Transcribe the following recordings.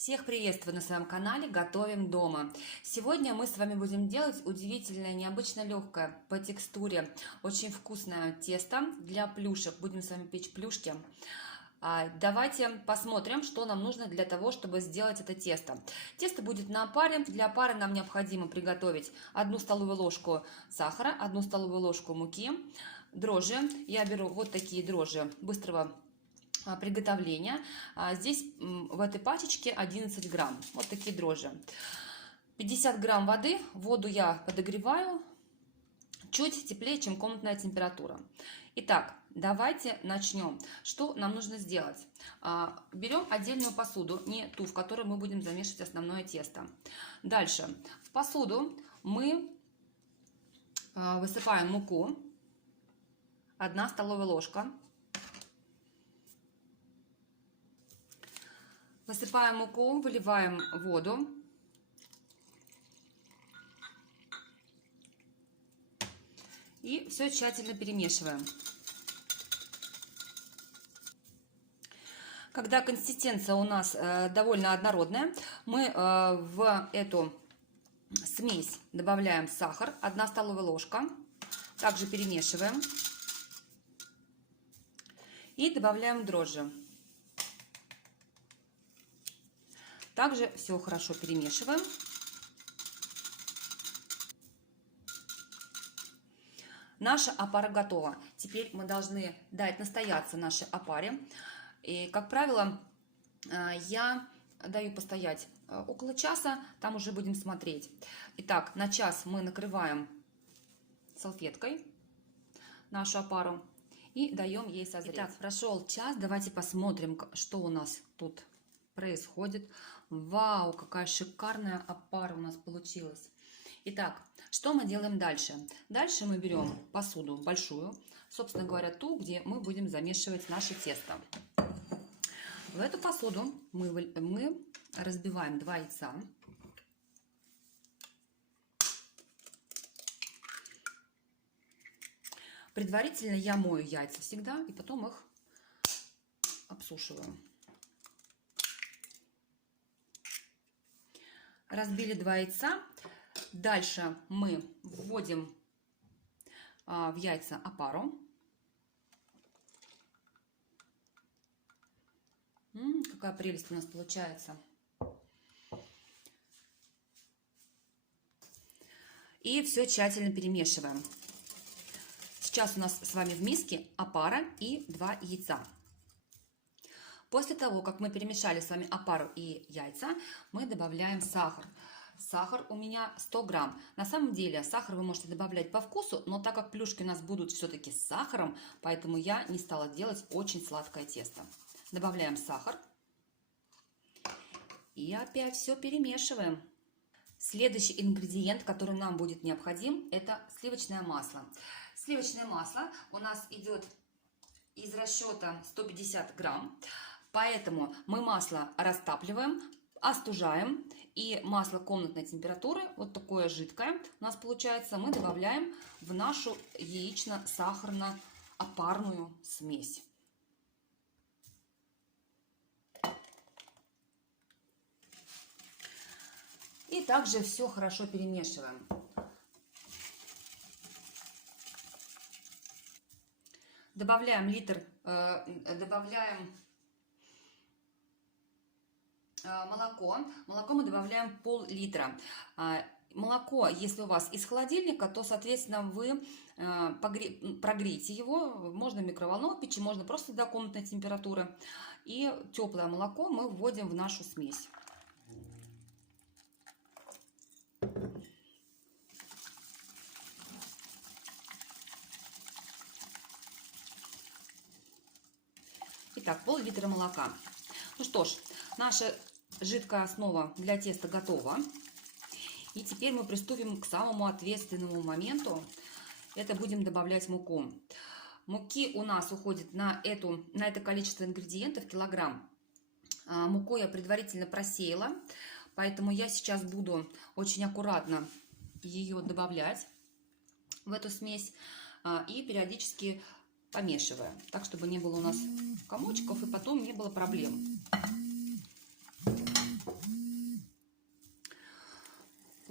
Всех приветствую на своем канале «Готовим дома». Сегодня мы с вами будем делать удивительное, необычно легкое по текстуре, очень вкусное тесто для плюшек. Будем с вами печь плюшки. Давайте посмотрим, что нам нужно для того, чтобы сделать это тесто. Тесто будет на опаре. Для опары нам необходимо приготовить 1 столовую ложку сахара, 1 столовую ложку муки, дрожжи. Я беру вот такие дрожжи быстрого приготовления. Здесь в этой пачечке 11 грамм. Вот такие дрожжи. 50 грамм воды. Воду я подогреваю чуть теплее, чем комнатная температура. Итак, давайте начнем. Что нам нужно сделать? Берем отдельную посуду, не ту, в которой мы будем замешивать основное тесто. Дальше в посуду мы высыпаем муку. 1 столовая ложка. Высыпаем муку, выливаем воду. И все тщательно перемешиваем. Когда консистенция у нас довольно однородная, мы в эту смесь добавляем сахар, 1 столовая ложка. Также перемешиваем. И добавляем дрожжи. Также все хорошо перемешиваем. Наша опара готова. Теперь мы должны дать настояться нашей опаре. И, как правило, я даю постоять около часа, там уже будем смотреть. Итак, на час мы накрываем салфеткой нашу опару и даем ей созреть. Итак, прошел час, давайте посмотрим, что у нас тут происходит. Вау, какая шикарная опара у нас получилась. Итак, что мы делаем дальше? Дальше мы берем посуду большую, собственно говоря, ту, где мы будем замешивать наше тесто. В эту посуду мы разбиваем 2 яйца. Предварительно я мою яйца всегда и потом их обсушиваю. Разбили 2 яйца. Дальше мы вводим в яйца опару. Какая прелесть у нас получается. И все тщательно перемешиваем. Сейчас у нас с вами в миске опара и 2 яйца. После того, как мы перемешали с вами опару и яйца, мы добавляем сахар. Сахар у меня 100 грамм. На самом деле сахар вы можете добавлять по вкусу, но так как плюшки у нас будут все-таки с сахаром, поэтому я не стала делать очень сладкое тесто. Добавляем сахар. И опять все перемешиваем. Следующий ингредиент, который нам будет необходим, это сливочное масло. Сливочное масло у нас идет из расчета 150 грамм. Поэтому мы масло растапливаем, остужаем, и масло комнатной температуры, вот такое жидкое у нас получается, мы добавляем в нашу яично-сахарно-опарную смесь. И также все хорошо перемешиваем. Добавляем молоко. Молоко мы добавляем пол-литра. Молоко, если у вас из холодильника, то, соответственно, вы прогрейте его. Можно в микроволновой печи, можно просто до комнатной температуры. И теплое молоко мы вводим в нашу смесь. Итак, пол-литра молока. Ну что ж, наша жидкая основа для теста готова. И теперь мы приступим к самому ответственному моменту. Это будем добавлять муку. Муки у нас уходит на это количество ингредиентов килограмм. Муку я предварительно просеяла, поэтому я сейчас буду очень аккуратно ее добавлять в эту смесь и периодически помешивая, так, чтобы не было у нас комочков и потом не было проблем.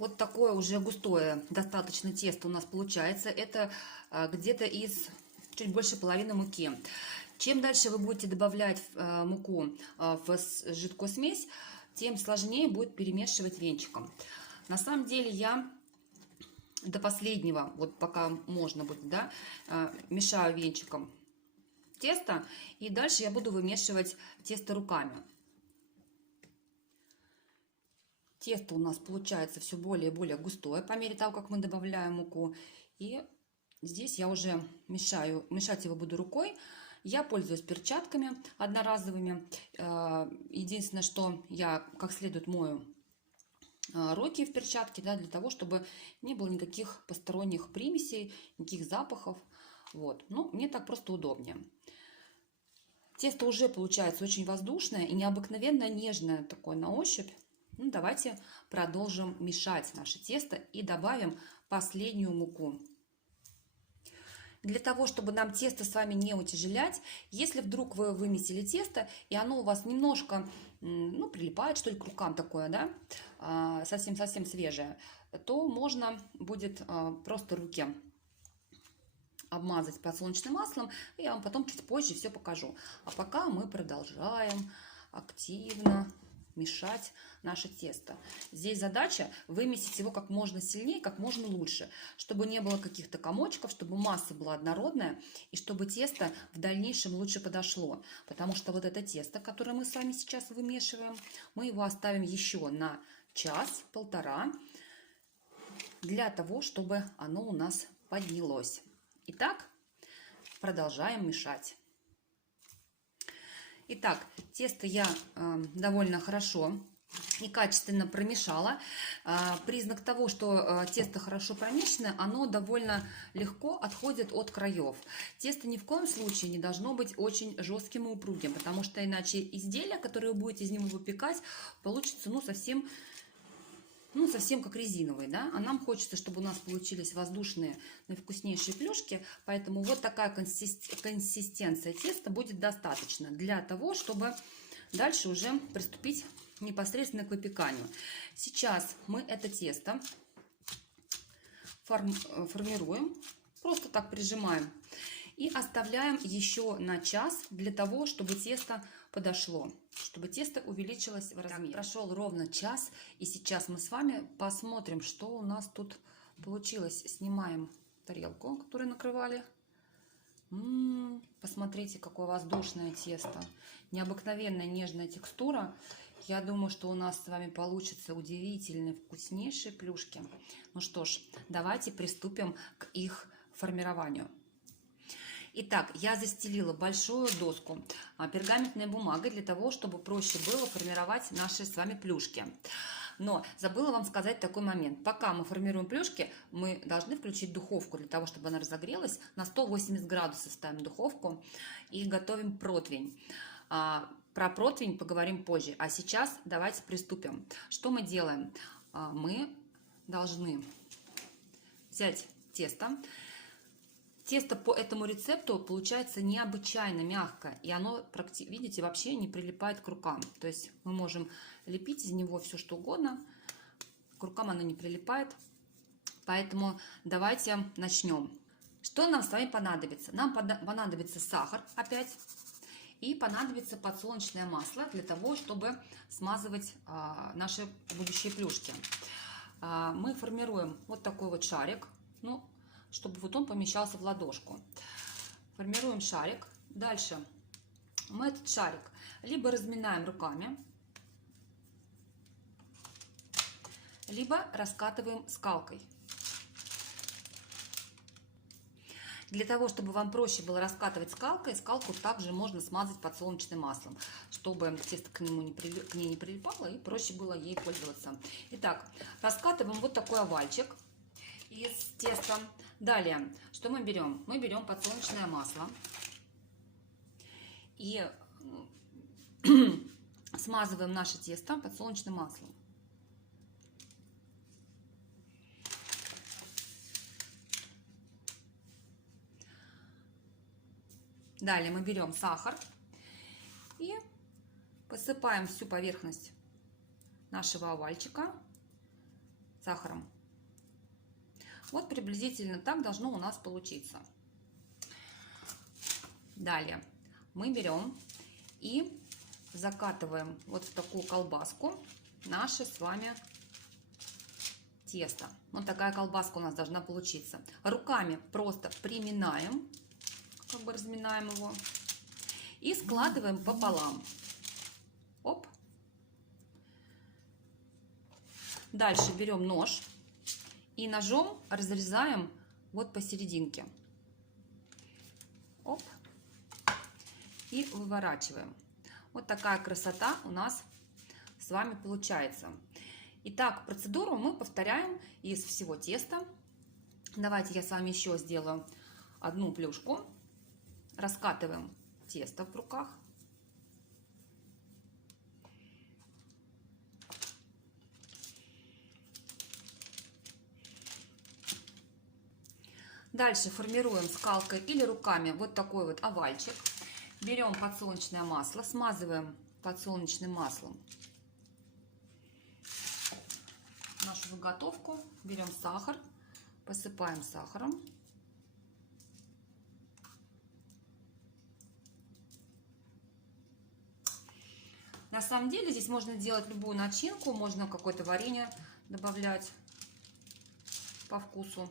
Вот такое уже густое достаточно тесто у нас получается. Это где-то из чуть больше половины муки. Чем дальше вы будете добавлять муку в жидкую смесь, тем сложнее будет перемешивать венчиком. На самом деле я до последнего, вот пока можно будет, да, мешаю венчиком тесто. И дальше я буду вымешивать тесто руками. Тесто у нас получается все более и более густое по мере того, как мы добавляем муку. И здесь я уже мешаю. Мешать его буду рукой. Я пользуюсь перчатками одноразовыми. Единственное, что я как следует мою руки в перчатке, да, для того, чтобы не было никаких посторонних примесей, никаких запахов. Вот. Ну, мне так просто удобнее. Тесто уже получается очень воздушное и необыкновенно нежное такое на ощупь. Ну, давайте продолжим мешать наше тесто и добавим последнюю муку. Для того, чтобы нам тесто с вами не утяжелять, если вдруг вы вымесили тесто, и оно у вас немножко, ну, прилипает, что ли, к рукам такое, да, совсем-совсем свежее, то можно будет просто руки обмазать подсолнечным маслом, и я вам потом чуть позже все покажу. А пока мы продолжаем активно мешать наше тесто. Здесь задача вымесить его как можно сильнее, как можно лучше, чтобы не было каких-то комочков, чтобы масса была однородная и чтобы тесто в дальнейшем лучше подошло. Потому что вот это тесто, которое мы с вами сейчас вымешиваем, мы его оставим еще на час-полтора для того, чтобы оно у нас поднялось. Итак, продолжаем мешать. Итак, тесто я довольно хорошо и качественно промешала. Признак того, что тесто хорошо промешано, оно довольно легко отходит от краев. Тесто ни в коем случае не должно быть очень жестким и упругим, потому что иначе изделие, которое вы будете из него выпекать, получится совсем как резиновый, да, а нам хочется, чтобы у нас получились воздушные, наивкуснейшие плюшки, поэтому вот такая консистенция теста будет достаточно для того, чтобы дальше уже приступить непосредственно к выпеканию. Сейчас мы это тесто формируем, просто так прижимаем и оставляем еще на час для того, чтобы тесто подошло, чтобы тесто увеличилось в размере. Прошел ровно час, и сейчас мы с вами посмотрим, что у нас тут получилось. Снимаем тарелку, которую накрывали. Посмотрите, какое воздушное тесто. Необыкновенная нежная текстура. Я думаю, что у нас с вами получатся удивительные, вкуснейшие плюшки. Ну что ж, давайте приступим к их формированию. Итак, я застелила большую доску пергаментной бумагой для того, чтобы проще было формировать наши с вами плюшки. Но забыла вам сказать такой момент. Пока мы формируем плюшки, мы должны включить духовку для того, чтобы она разогрелась. На 180 градусов ставим духовку и готовим противень. Про противень поговорим позже. А сейчас давайте приступим. Что мы делаем? Мы должны взять тесто. Тесто по этому рецепту получается необычайно мягкое, и оно, видите, вообще не прилипает к рукам. То есть мы можем лепить из него все, что угодно, к рукам оно не прилипает. Поэтому давайте начнем. Что нам с вами понадобится? Нам понадобится сахар опять, и понадобится подсолнечное масло для того, чтобы смазывать наши будущие плюшки. Мы формируем вот такой вот шарик, чтобы вот он помещался в ладошку. Формируем шарик. Дальше мы этот шарик либо разминаем руками, либо раскатываем скалкой. Для того, чтобы вам проще было раскатывать скалкой, скалку также можно смазать подсолнечным маслом, чтобы тесто к ней не прилипало и проще было ей пользоваться. Итак, раскатываем вот такой овальчик из теста. Далее, что мы берем? Мы берем подсолнечное масло и смазываем наше тесто подсолнечным маслом. Далее мы берем сахар и посыпаем всю поверхность нашего овальчика сахаром. Вот приблизительно так должно у нас получиться. Далее мы берем и закатываем вот в такую колбаску наше с вами тесто. Вот такая колбаска у нас должна получиться. Руками просто приминаем, как бы разминаем его, и складываем пополам. Оп. Дальше берем нож и ножом разрезаем вот посерединке. Оп. И выворачиваем. Вот такая красота у нас с вами получается. Итак, процедуру мы повторяем из всего теста. Давайте я с вами еще сделаю одну плюшку. Раскатываем тесто в руках. Дальше формируем скалкой или руками вот такой вот овальчик. Берем подсолнечное масло, смазываем подсолнечным маслом нашу заготовку. Берем сахар, посыпаем сахаром. На самом деле здесь можно делать любую начинку, можно какое-то варенье добавлять по вкусу.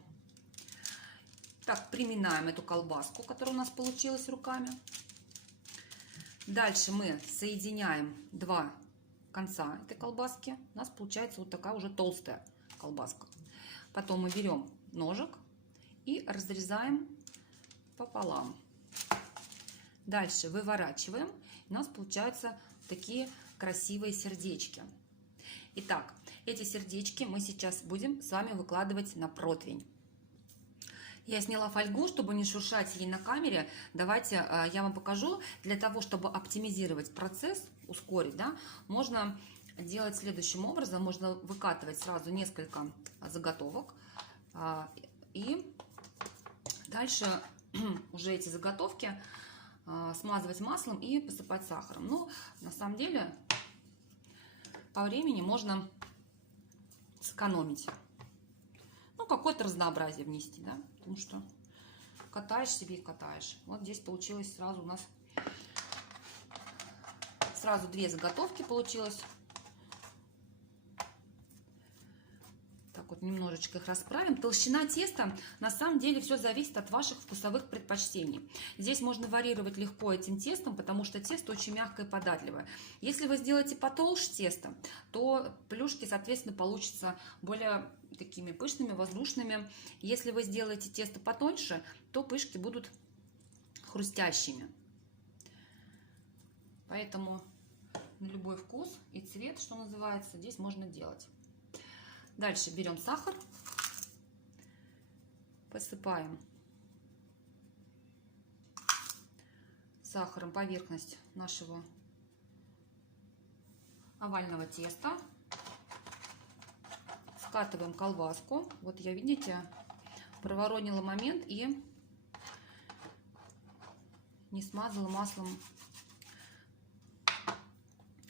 Так, приминаем эту колбаску, которая у нас получилась руками. Дальше мы соединяем два конца этой колбаски. У нас получается вот такая уже толстая колбаска. Потом мы берем ножик и разрезаем пополам. Дальше выворачиваем. У нас получаются такие красивые сердечки. Итак, эти сердечки мы сейчас будем с вами выкладывать на противень. Я сняла фольгу, чтобы не шуршать ей на камере. Давайте я вам покажу. Для того, чтобы оптимизировать процесс, ускорить, да, можно делать следующим образом. Можно выкатывать сразу несколько заготовок. И дальше уже эти заготовки смазывать маслом и посыпать сахаром. Но на самом деле по времени можно сэкономить. Ну, какое-то разнообразие внести, да, потому что катаешь себе и катаешь. Вот здесь получилось сразу у нас сразу две заготовки получилось. Так вот немножечко их расправим. Толщина теста, на самом деле, все зависит от ваших вкусовых предпочтений. Здесь можно варьировать легко этим тестом, потому что тесто очень мягкое и податливое. Если вы сделаете потолще тесто, то плюшки, соответственно, получатся более такими пышными, воздушными. Если вы сделаете тесто потоньше, то пышки будут хрустящими. Поэтому на любой вкус и цвет, что называется, здесь можно делать. Дальше берем сахар, посыпаем сахаром поверхность нашего овального теста. Скатываем колбаску. Вот я, видите, проворонила момент и не смазала маслом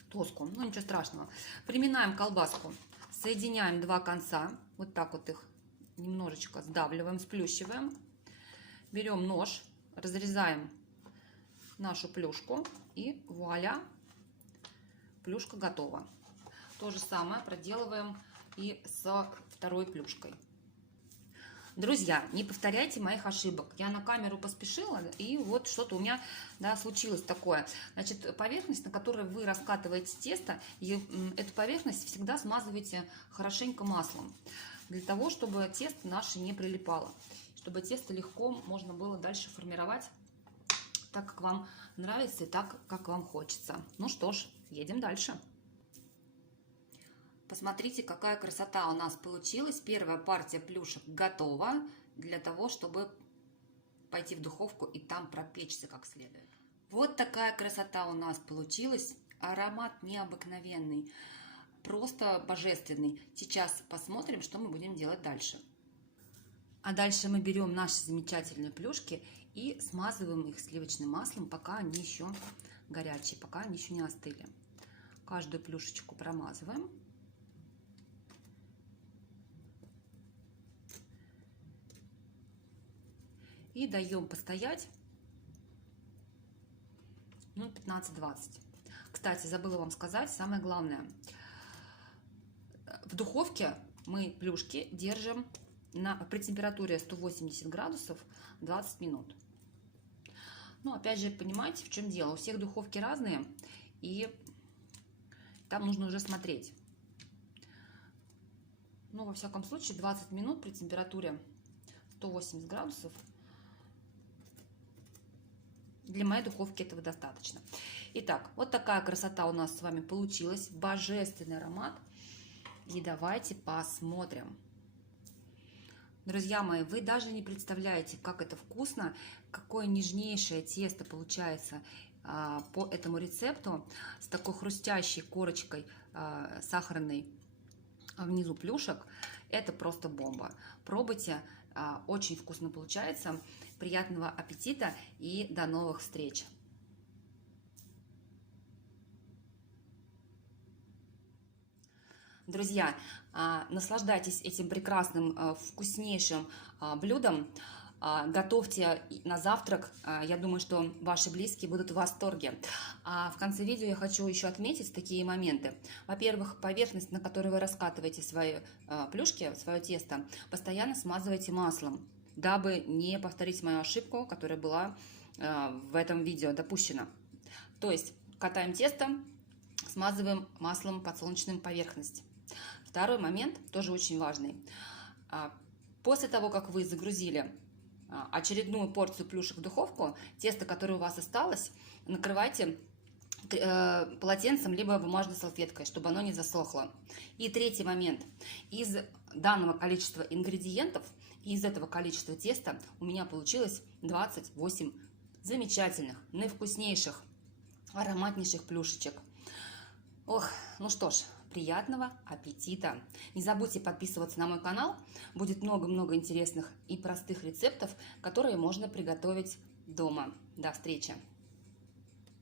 тоску. Ну, ничего страшного. Приминаем колбаску. Соединяем два конца. Вот так вот их немножечко сдавливаем, сплющиваем. Берем нож, разрезаем нашу плюшку. И вуаля! Плюшка готова. То же самое проделываем и со второй плюшкой. Друзья, не повторяйте моих ошибок. Я на камеру поспешила, и вот что-то у меня, да, случилось такое. Значит, поверхность, на которой вы раскатываете тесто, эту поверхность всегда смазывайте хорошенько маслом, для того, чтобы тесто наше не прилипало, чтобы тесто легко можно было дальше формировать так, как вам нравится, и так, как вам хочется. Ну что ж, едем дальше. Посмотрите, какая красота у нас получилась. Первая партия плюшек готова для того, чтобы пойти в духовку и там пропечься как следует. Вот такая красота у нас получилась. Аромат необыкновенный, просто божественный. Сейчас посмотрим, что мы будем делать дальше. А дальше мы берем наши замечательные плюшки и смазываем их сливочным маслом, пока они еще горячие, пока они еще не остыли. Каждую плюшечку промазываем. и даем постоять минут 15-20. Кстати, забыла вам сказать, самое главное. В духовке мы плюшки держим при температуре 180 градусов 20 минут. Ну, опять же, понимаете, в чем дело. У всех духовки разные, и там нужно уже смотреть. Ну, во всяком случае, 20 минут при температуре 180 градусов. Для моей духовки этого достаточно. Итак, вот такая красота у нас с вами получилась. Божественный аромат. И давайте посмотрим. Друзья мои, вы даже не представляете, как это вкусно, какое нежнейшее тесто получается по этому рецепту с такой хрустящей корочкой сахарной внизу плюшек. Это просто бомба. Пробуйте, очень вкусно получается. Приятного аппетита и до новых встреч! Друзья, наслаждайтесь этим прекрасным, вкуснейшим блюдом. Готовьте на завтрак. Я думаю, что ваши близкие будут в восторге. А в конце видео я хочу еще отметить такие моменты. Во-первых, поверхность, на которой вы раскатываете свои плюшки, свое тесто, постоянно смазывайте маслом, дабы не повторить мою ошибку, которая была в этом видео допущена. То есть катаем тесто, смазываем маслом подсолнечную поверхность. Второй момент, тоже очень важный. После того, как вы загрузили очередную порцию плюшек в духовку, тесто, которое у вас осталось, накрывайте полотенцем либо бумажной салфеткой, чтобы оно не засохло. И третий момент. Из данного количества ингредиентов, из этого количества теста у меня получилось 28 замечательных, наивкуснейших, ароматнейших плюшечек. Ох, ну что ж, приятного аппетита! Не забудьте подписываться на мой канал, будет много-много интересных и простых рецептов, которые можно приготовить дома. До встречи!